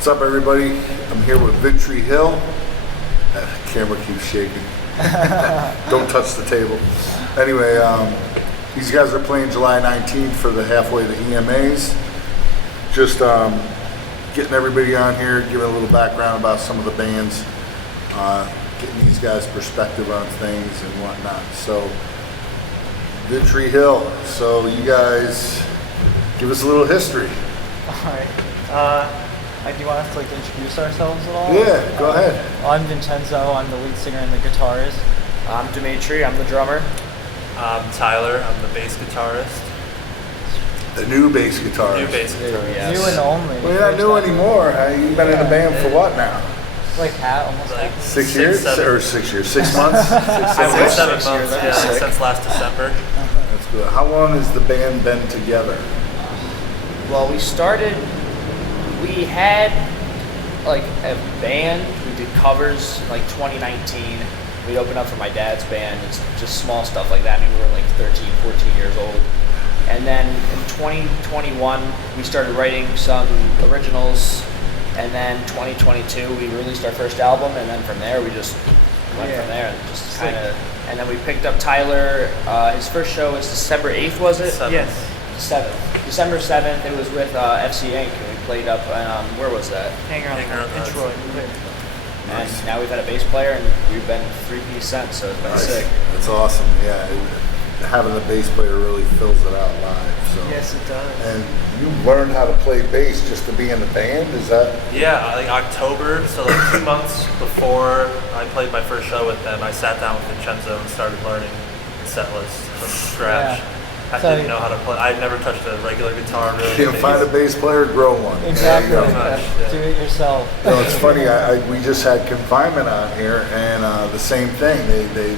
What's up, everybody? I'm here with Vintri Hill. That camera keeps shaking. Don't touch the table. Anyway, these guys are playing July 19th for the halfway to EMAs. Just getting everybody on here, giving a little background about some of the bands, getting these guys' perspective on things and whatnot. So, Vintri Hill. So you guys give us a little history. All right. Do you want us to introduce ourselves at all? Yeah, go ahead. I'm Vincenzo. I'm the lead singer and the guitarist. I'm Dimitri. I'm the drummer. I'm Tyler. I'm the bass guitarist. The new bass guitarist. New bass guitarist. Yes. New and only. Well, you're not new anymore. You've been in the band for what now? Almost Like 6 years? 6 6 months? I wish 7 months. That'd be Yeah, sick. since last December. That's good. How long has the band been together? Well, we had like a band. We did covers in 2019. We'd open up for my dad's band. It's just small stuff like that. I mean, we were 13, 14 years old. And then in 2021, we started writing some originals. And then 2022, we released our first album. And then from there, we just went from there and just kind of. And then we picked up Tyler. His first show was December 8th, was it? 7th. Yes. 7th. December 7th, it was with FC Inc. And we played up, where was that? Hangar Hangar on on in the Troy. And now we've had a bass player, and we've been three-piece since, so it's been sick. That's awesome. Yeah, having the bass player really fills it out live. So. Yes, it does. And you learned how to play bass just to be in the band? Is that? Yeah, October, so 2 months before I played my first show with them, I sat down with Vincenzo and started learning the set list from scratch. Yeah. I didn't know how to play. I'd never touched a regular guitar really. Can't find a bass player, grow one. Exactly. There you go. Yeah. Do it yourself. It's funny. We just had Confinement on here, and the same thing. They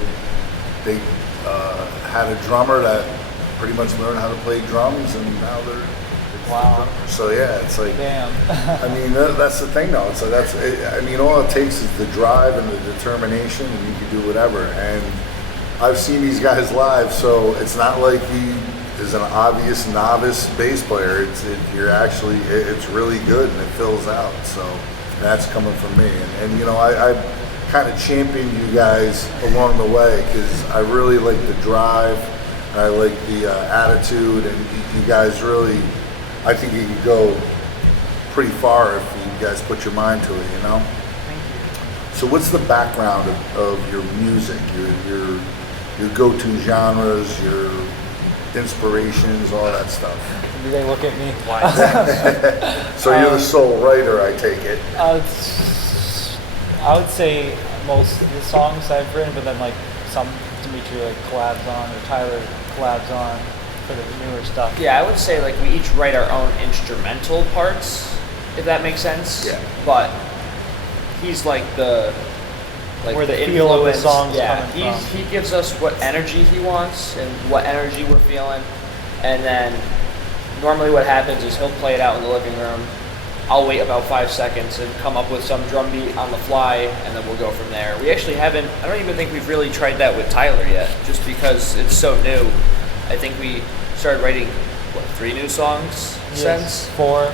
had a drummer that pretty much learned how to play drums, and now they're Wow. so yeah, it's like. Damn. I mean, that's the thing, though. So I mean, all it takes is the drive and the determination, and you can do whatever. And I've seen these guys live, so it's not like he is an obvious novice bass player. It's really good, and it fills out. So that's coming from me. And I kind of championed you guys along the way because I really like the drive, and I like the attitude, and you guys really. I think you could go pretty far if you guys put your mind to it, Thank you. So what's the background of your music, your go-to genres, your inspirations, all that stuff? Do they look at me? Why is that? So you're the sole writer, I take it. I would say most of the songs I've written, but then some Dimitri collabs on, or Tyler collabs on for the newer stuff. Yeah, I would say we each write our own instrumental parts, if that makes sense. Yeah. But he's where the feel of the influence. song's Yeah, coming from. he gives us what energy he wants and what energy we're feeling, and then normally what happens is he'll play it out in the living room. I'll wait about 5 seconds and come up with some drum beat on the fly, and then we'll go from there. We actually haven't. I don't even think we've really tried that with Tyler yet, just because it's so new. I think we started writing 3 new songs since 3 or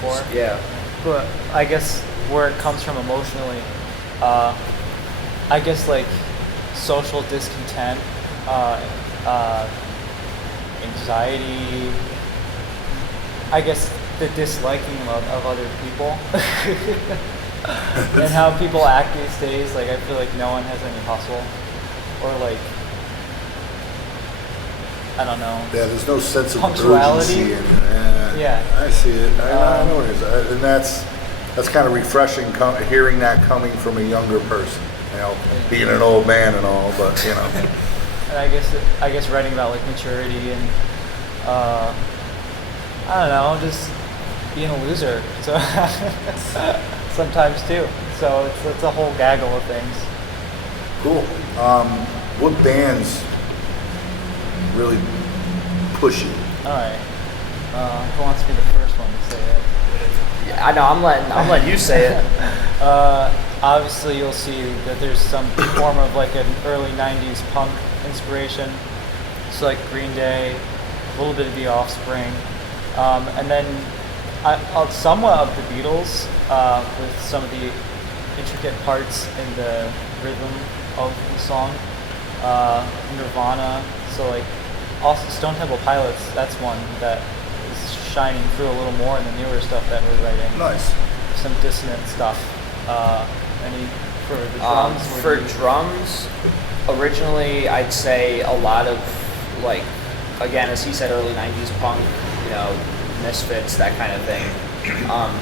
4. Yeah. But I guess where it comes from emotionally, I guess social discontent, anxiety, I guess the disliking of other people, and how people act these days. I feel no one has any hustle, or I don't know. Yeah, there's no sense of Punctuality. urgency in it. Yeah. I see it. I know it is, and that's kind of refreshing hearing that coming from a younger person. Being an old man and all, but And I guess writing about maturity and I don't know, just being a loser. So sometimes too. So it's a whole gaggle of things. Cool. What bands really push you? All right. Who wants to be the first one to say it? Yeah, I know. I'm letting you say it. Obviously, you'll see that there's some form of an early '90s punk inspiration. So Green Day, a little bit of The Offspring, and then somewhat of the Beatles, with some of the intricate parts in the rhythm of the song. Nirvana, so like also Stone Temple Pilots, that's one that is shining through a little more in the newer stuff that we're writing. Nice. Some dissonant stuff. Any for the drums? For drums, originally I'd say a lot of, like, again, as he said, early 90s punk, you know, Misfits, that kind of thing.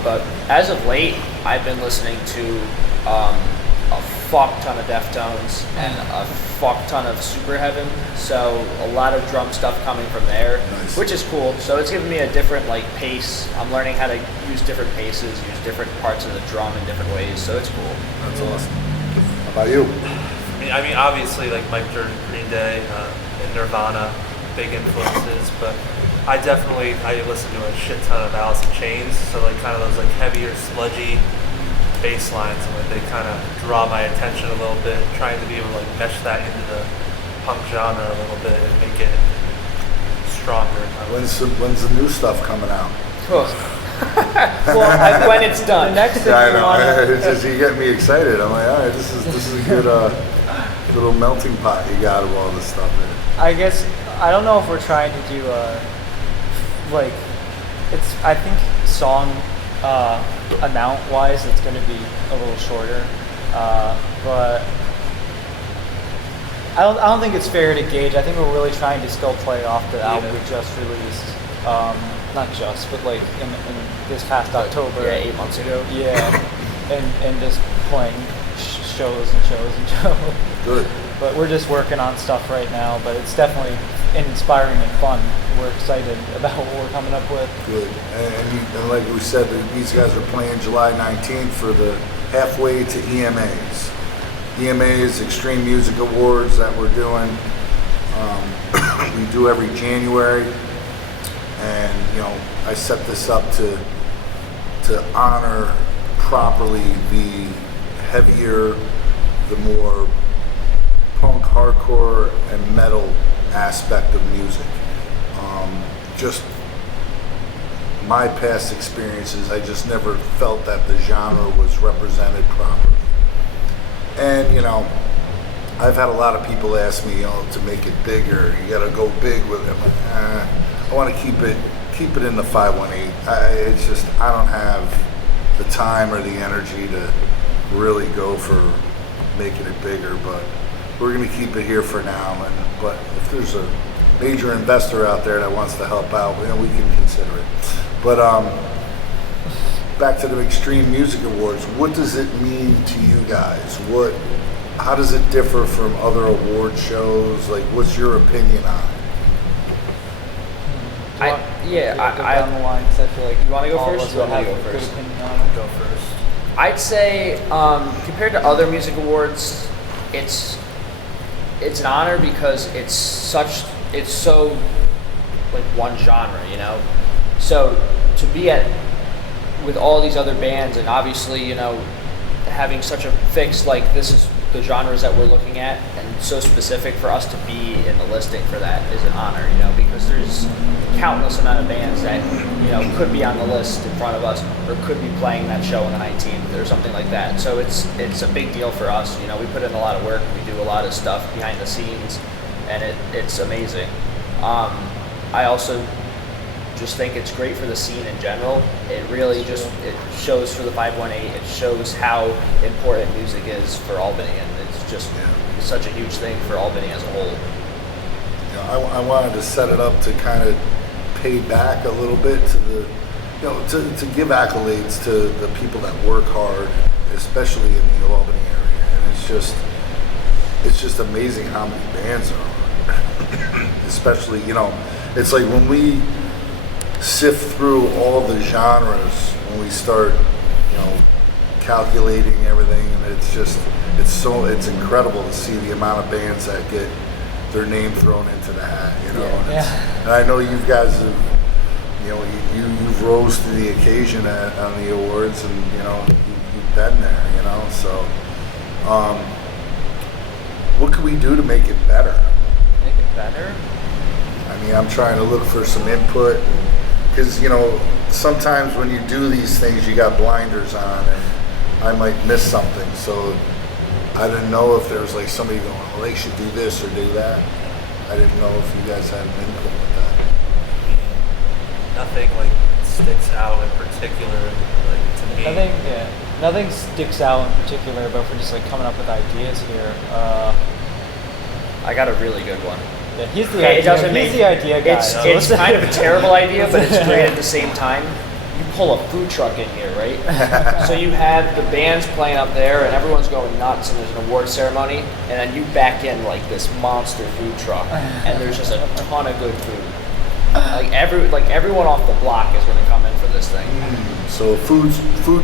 But as of late, I've been listening to a fuck ton of Deftones and a fuck ton of Super Heaven. So a lot of drum stuff coming from there, Nice. which is cool. So it's giving me a different, like, pace. I'm learning how to use different paces, use different parts of the drum in different ways. So it's cool. That's awesome. How about you? I mean, obviously, like Mike Jordan, Green Day, and Nirvana, big influences, but I listen to a shit ton of Alice in Chains, so like kind of those like heavier, sludgy bass lines, and like they kind of draw my attention a little bit, trying to be able to like mesh that into the punk genre a little bit and make it stronger. When's the new stuff coming out? Well, when it's done. The next thing Yeah, I we know. wanna- It's just, you get me excited. I'm like, all right, this is a good little melting pot you got of all this stuff in. I guess I don't know if we're trying to do like I think song amount wise it's going to be a little shorter, but I don't think it's fair to gauge. I think we're really trying to still play off the album we just released, not just, but like in this past October. Yeah, 8 months ago. Yeah, and just playing shows and shows and shows. Good. But we're just working on stuff right now, but it's definitely inspiring and fun. We're excited about what we're coming up with. Good. And like we said, these guys are playing July 19th for the halfway to EMAs. EMAs, Extreme Music Awards that we're doing. We do every January. And, you know, I set this up to honor properly the heavier, the more punk, hardcore, and metal aspect of music. Just my past experiences, I just never felt that the genre was represented properly. And, you know, I've had a lot of people ask me, you know, to make it bigger, you gotta go big with it. I'm like, I want to keep it in the 518. It's just, I don't have the time or the energy to really go for making it bigger, but we're going to keep it here for now. But if there's a major investor out there that wants to help out, you know, we can consider it. But back to the Extreme Music Awards. What does it mean to you guys? How does it differ from other award shows? Like, what's your opinion on it? Go down the line, 'cause I feel like You wanna go all of first? us You would want me have to go a good first? opinion on it. Go first. I'd say compared to other music awards, it's an honor because it's so like one genre, you know. So to be with all these other bands and obviously, you know, having such a fixed, like, this is the genres that we're looking at, and so specific for us to be in the listing for that is an honor, you know, because there's countless amount of bands that, you know, could be on the list in front of us or could be playing that show on the 19th or something like that. So it's a big deal for us, you know. We put in a lot of work, we do a lot of stuff behind the scenes, and it's amazing. I also just think it's great for the scene in general. It really it shows for the 518. It shows how important music is for Albany, and it's just such a huge thing for Albany as a whole. You know, I wanted to set it up to kind of pay back a little bit to the, you know, to give accolades to the people that work hard, especially in the Albany area. And it's just amazing how many bands there are. Especially, you know, it's like when we sift through all the genres, when we start, you know, calculating everything, and it's incredible to see the amount of bands that get their name thrown into the hat, you know. And I know you guys have, you know, you've rose to the occasion on the awards, and, you know, you've been there, you know. So, what can we do to make it better? Make it better? I mean, I'm trying to look for some input. And, because, you know, sometimes when you do these things, you got blinders on, and I might miss something. So I didn't know if there was like somebody going, well, they should do this or do that. I didn't know if you guys had an input with that. Nothing like sticks out in particular, like to me. Nothing sticks out in particular, but if we're just like coming up with ideas here. I got a really good one. Yeah, he's the Okay, idea guy. It's kind of a terrible idea, but it's great at the same time. You pull a food truck in here, right? So you have the bands playing up there, and everyone's going nuts, and there's an award ceremony, and then you back in like this monster food truck, and there's just a ton of good food. Like everyone off the block is going to come in for this thing. So food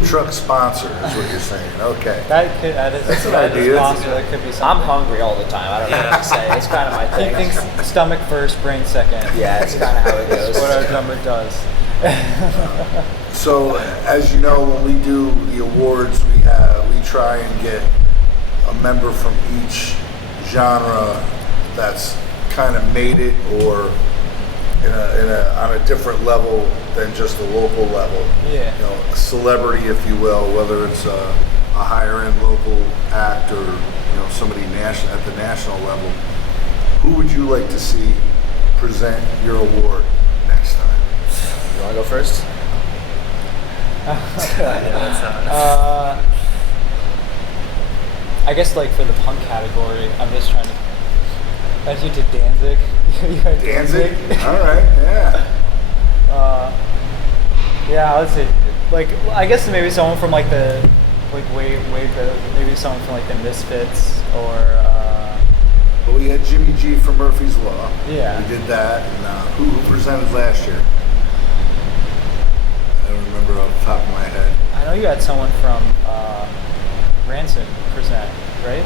truck sponsor is what you're saying. Okay. That's an idea. That could be something. I'm hungry all the time. I don't know what to say. It's kind of my He thing. thinks stomach first, brain second. Yeah, it's kind of how it goes. That's what our drummer does. So as you know, when we do the awards, we try and get a member from each genre that's kind of made it or on a different level than just a local level. Yeah. You know, a celebrity, if you will, whether it's a higher end local act or, you know, somebody at the national level. Who would you like to see present your award next time? You want to go first? I guess like for the punk category, I'm just trying to. As you did Danzig. Danzig? All right, yeah. Yeah, I would say, like, I guess maybe someone from like the, like way better, maybe someone from like the Misfits or. Well, we had Jimmy G from Murphy's Law. Yeah. We did that, and who presented last year? I don't remember off the top of my head. I know you had someone from Rancid present, right?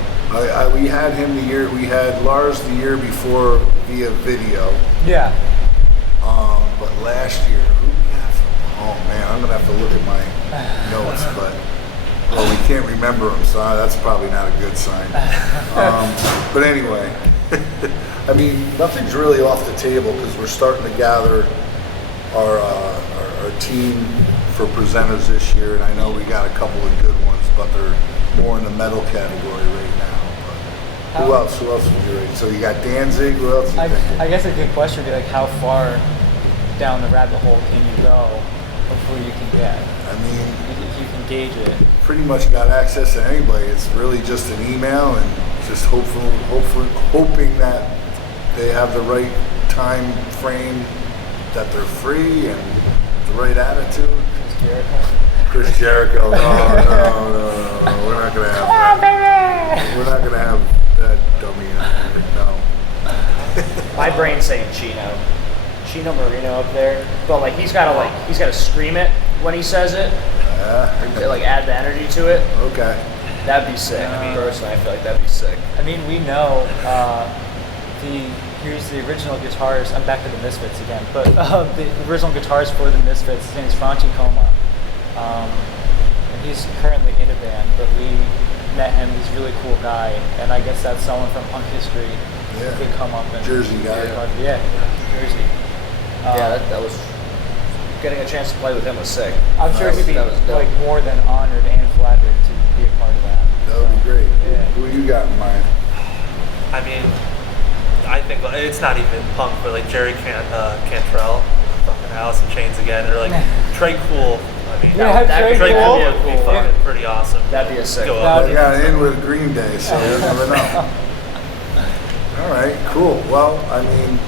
We had him we had Lars the year before via video. Yeah. But last year, who did we have from? Oh man, I'm gonna have to look at my notes, but we can't remember them, so that's probably not a good sign. But anyway, I mean, nothing's really off the table because we're starting to gather our team for presenters this year, and I know we got a couple of good ones, but they're more in the metal category right now. But who else would you rate? So you got Danzig. Who else? I guess a good question would be like, how far down the rabbit hole can you go before you can get? I mean, if you can gauge it. Pretty much got access to anybody. It's really just an email and just hoping that they have the right time frame, that they're free and the right attitude. Chris Jericho. No. We're not gonna have that. We're not gonna have that dummy in here. No. My brain's saying Chino Marino up there, but like he's gotta scream it when he says it. To, like add the energy to it. Okay. That'd be sick. Personally, I feel like that'd be sick. I mean, we know here's the original guitarist. I'm back to the Misfits again, but the original guitarist for the Misfits, his name is Franchi Coma. And he's currently in a band, but we met him. He's a really cool guy, and I guess that's someone from punk history who could come up and Jersey guy. Yeah, Jersey. That was getting a chance to play with him was sick. I'm sure he'd be like more than honored and flattered to be a part of that. That would be great. Yeah. Who you got in mind? I mean, I think it's not even punk, but like Jerry Cantrell, fucking Alice in Chains again, or like Trey Cool. I mean, Trey Trey Cool would be fucking pretty awesome. That'd be a sick. I got in with Green Day, so you never know. All right, cool. Well, I mean,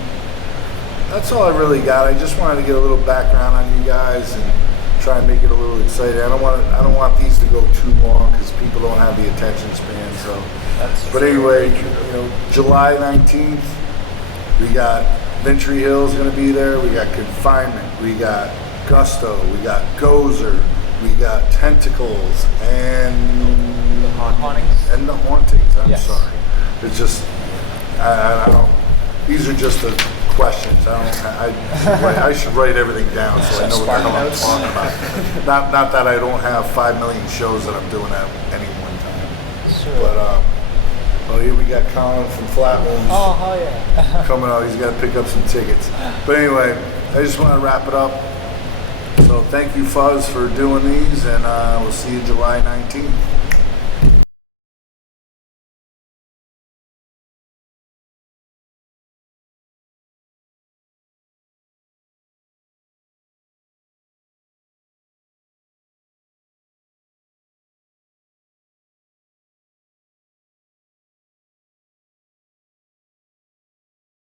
that's all I really got. I just wanted to get a little background on you guys and try and make it a little exciting. I don't want these to go too long because people don't have the attention span. So, but anyway, you know, July 19th, we got Vintri Hill's going to be there. We got Confinement. We got Gusto. We got Gozer. We got Tentacles and The Hauntings. And the Hauntings. I'm Yes. sorry. It's just I don't. These are just the questions. I should write everything down so I know what the hell I'm talking about. Not that I don't have 5 million shows that I'm doing at any one time. Sure. But here we got Colin from Flatlands Oh, hell yeah. coming out. He's got to pick up some tickets. But anyway, I just want to wrap it up. So thank you, Fuzz, for doing these, and we'll see you July 19th.